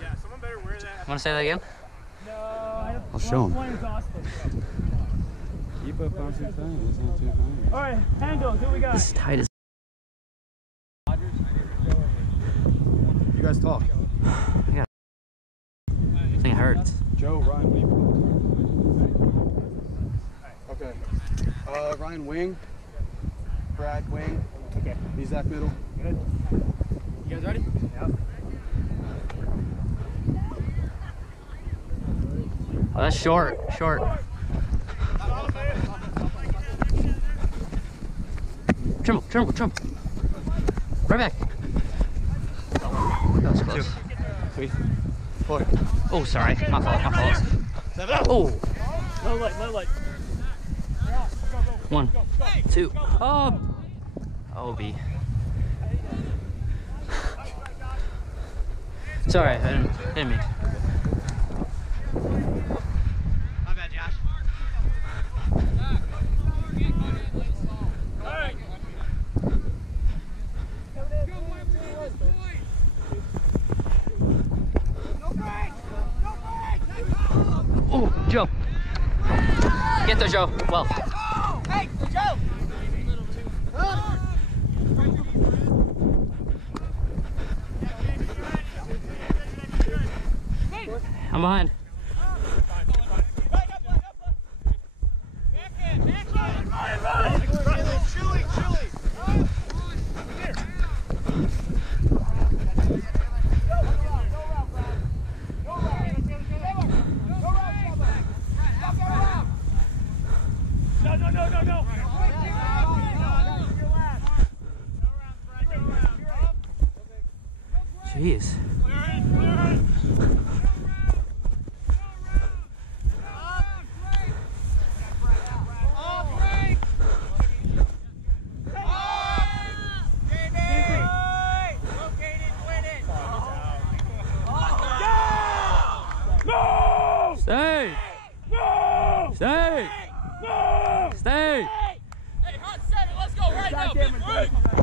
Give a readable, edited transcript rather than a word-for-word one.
Yeah, someone better wear that. Want to say that again? No, I don't. I'll show him. Keep up on 2 It's not 2 times. All right, handles. Who we got? This is tight as. You guys talk. Yeah. I think it hurts. Joe, Ryan, wing. Okay. Ryan, wing. Brad, wing. Okay. Me, Zach, middle. Good. You guys ready? Yep. Oh, that's short. Short. Trimble. Right back. That was close. 3, 4. Oh, sorry. My fault. 7 up. Oh. Low light. 1, 2. Oh. OB. Sorry, I didn't mean. My bad, Josh. Oh, Joe. Get there, Joe. Well. Hey, Joe. I'm behind. No. Jeez. Stay! No! Stay! No! Stay! Hey, hot 7, let's go right now, big